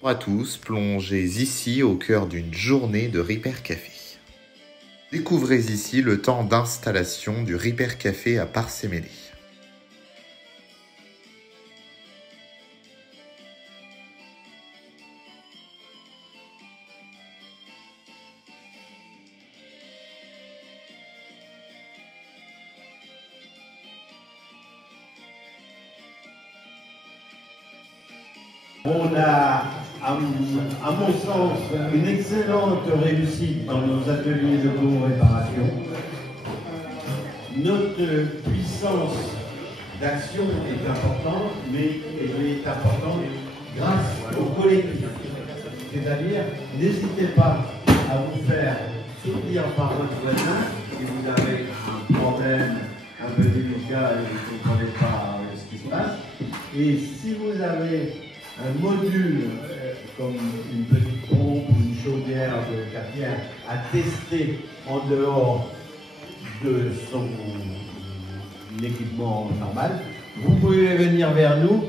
Bonjour à tous, plongez ici au cœur d'une journée de Ripper Café. Découvrez ici le temps d'installation du Ripper Café à Parcé-Mêlé. On a, à mon sens, une excellente réussite dans nos ateliers de réparation. Notre puissance d'action est importante, mais elle est importante grâce au collectif. C'est-à-dire, n'hésitez pas à vous faire soutenir par votre voisin si vous avez un problème un peu délicat et vous ne comprenez pas ce qui se passe. Et si vous avez un module comme une petite pompe ou une chaudière de cafetière à tester en dehors de son équipement normal, vous pouvez venir vers nous.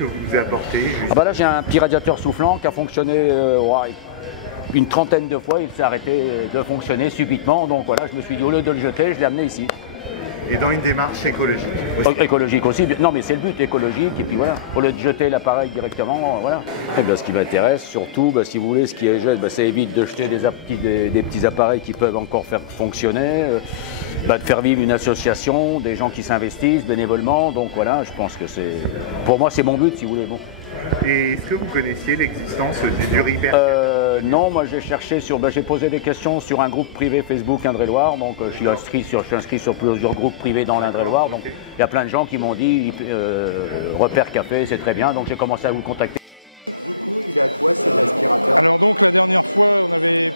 Que vous apportez. Ah bah là j'ai un petit radiateur soufflant qui a fonctionné une trentaine de fois, il s'est arrêté de fonctionner subitement, donc voilà, je me suis dit au lieu de le jeter, je l'ai amené ici. Et dans une démarche écologique aussi. Écologique aussi, non mais c'est le but, écologique, et puis voilà, au lieu de jeter l'appareil directement, voilà. Et bien, ce qui m'intéresse surtout, si vous voulez, ce qui est jeune, ça évite de jeter des petits appareils qui peuvent encore faire fonctionner, de faire vivre une association, des gens qui s'investissent bénévolement, donc voilà, je pense que c'est, pour moi c'est mon but si vous voulez. Bon. Et est-ce que vous connaissiez l'existence du Ripper? Non, moi j'ai cherché j'ai posé des questions sur un groupe privé Facebook Indre-et-Loire, donc je suis inscrit sur plusieurs groupes privés dans l'Indre-et-Loire, donc il y a plein de gens qui m'ont dit Ripper Café, c'est très bien, donc j'ai commencé à vous contacter. Du coup, il est à quoi cet aspirateur? Alors donc la dernière fois, on avait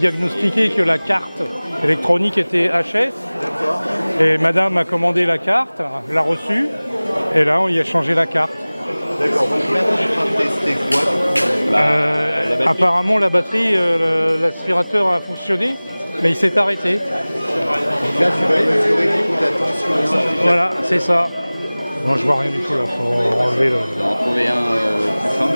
diagnostiqué que la carte électronique était HS. Et madame a commandé la carte, l'a reçue, et là on y a changé la carte. D'accord, donc là tu es en train de tester quoi? Apparemment la batterie, l'aspirateur a fonctionné, mais il s'est arrêté. Donc là tu vas mesurer le coup d'attention. Voilà, c'est ça. Non, je vois rien du tout là, faut enlever le... On va en trouver un plus fin.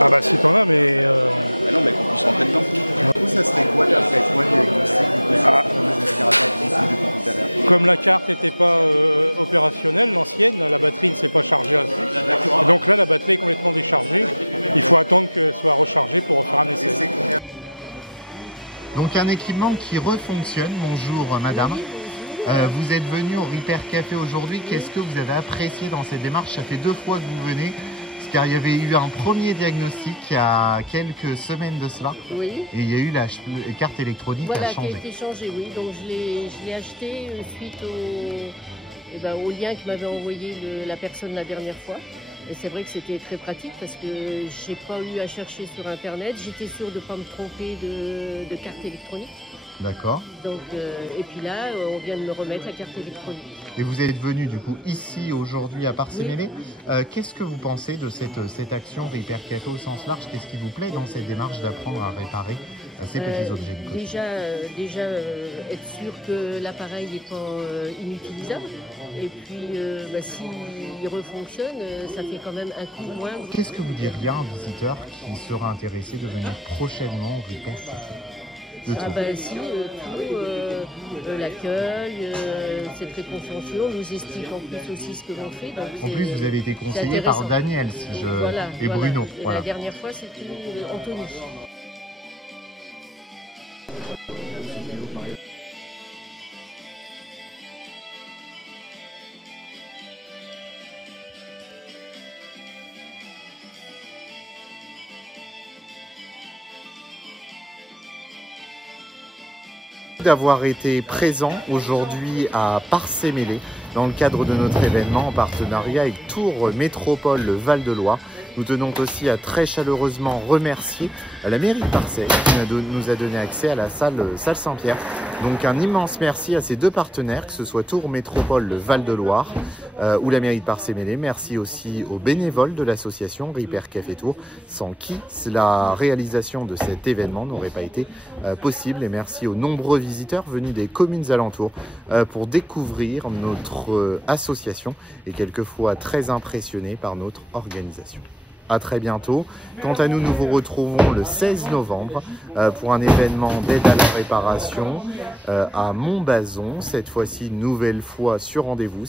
Ah bah si t'en as, mais... Ah non, mais qu'on puisse rentrer dedans. Du coup, ça serait quoi d'après toi le diagnostic du fameux aspirateur conçu depuis tout à l'heure? Comme la carte n'était pas opérationnelle, l'ancienne, la batterie ne s'est pas chargée assez. Et donc là, la batterie est complètement déchargée. Il faut attendre qu'elle soit rechargée pour refaire un essai. Donc un équipement qui refonctionne. Bonjour madame. Vous êtes venu au Ripper Café aujourd'hui. Qu'est-ce que vous avez apprécié dans cette démarche? Ça fait 2 fois que vous venez. Car il y avait eu un premier diagnostic il y a quelques semaines de cela. Oui. Et il y a eu la carte électronique voilà, qui a changé. Qui a été changée, oui. Donc je l'ai acheté suite au lien que m'avait envoyé la personne la dernière fois. Et c'est vrai que c'était très pratique parce que je n'ai pas eu à chercher sur Internet. J'étais sûre de ne pas me tromper de carte électronique. D'accord. Donc, et puis là, on vient de me remettre la carte électronique. Et vous êtes venu du coup ici aujourd'hui à Parcé-Mêlé. Oui. Qu'est-ce que vous pensez de cette action Ripper Café au sens large? Qu'est-ce qui vous plaît dans cette démarche d'apprendre à réparer ces petits objets de quotidien? Déjà être sûr que l'appareil n'est pas inutilisable. Et puis s'il refonctionne, ça fait quand même un coût moindre. Qu'est-ce que vous diriez à un visiteur qui sera intéressé de venir prochainement au Ripper Café? L'accueil, c'est très consciencieux, on nous explique en plus aussi ce que l'on fait. Donc en plus, vous avez été conseillé par Daniel et Bruno. Et la dernière fois, c'était Anthony. D'avoir été présent aujourd'hui à Parcé-Mêlé dans le cadre de notre événement en partenariat avec Tours Métropole Val-de-Loire. Nous tenons aussi à très chaleureusement remercier la mairie de Parcé qui nous a donné accès à la salle Saint-Pierre Donc un immense merci à ces deux partenaires, que ce soit Tours Métropole, le Val-de-Loire ou la mairie de Parcé-Mêlée. Merci aussi aux bénévoles de l'association Repair Café Tours, sans qui la réalisation de cet événement n'aurait pas été possible. Et merci aux nombreux visiteurs venus des communes alentours pour découvrir notre association et quelquefois très impressionnés par notre organisation. À très bientôt. Quant à nous, nous vous retrouvons le 16 novembre pour un événement d'aide à la réparation à Montbazon. Cette fois-ci, nouvelle fois sur rendez-vous.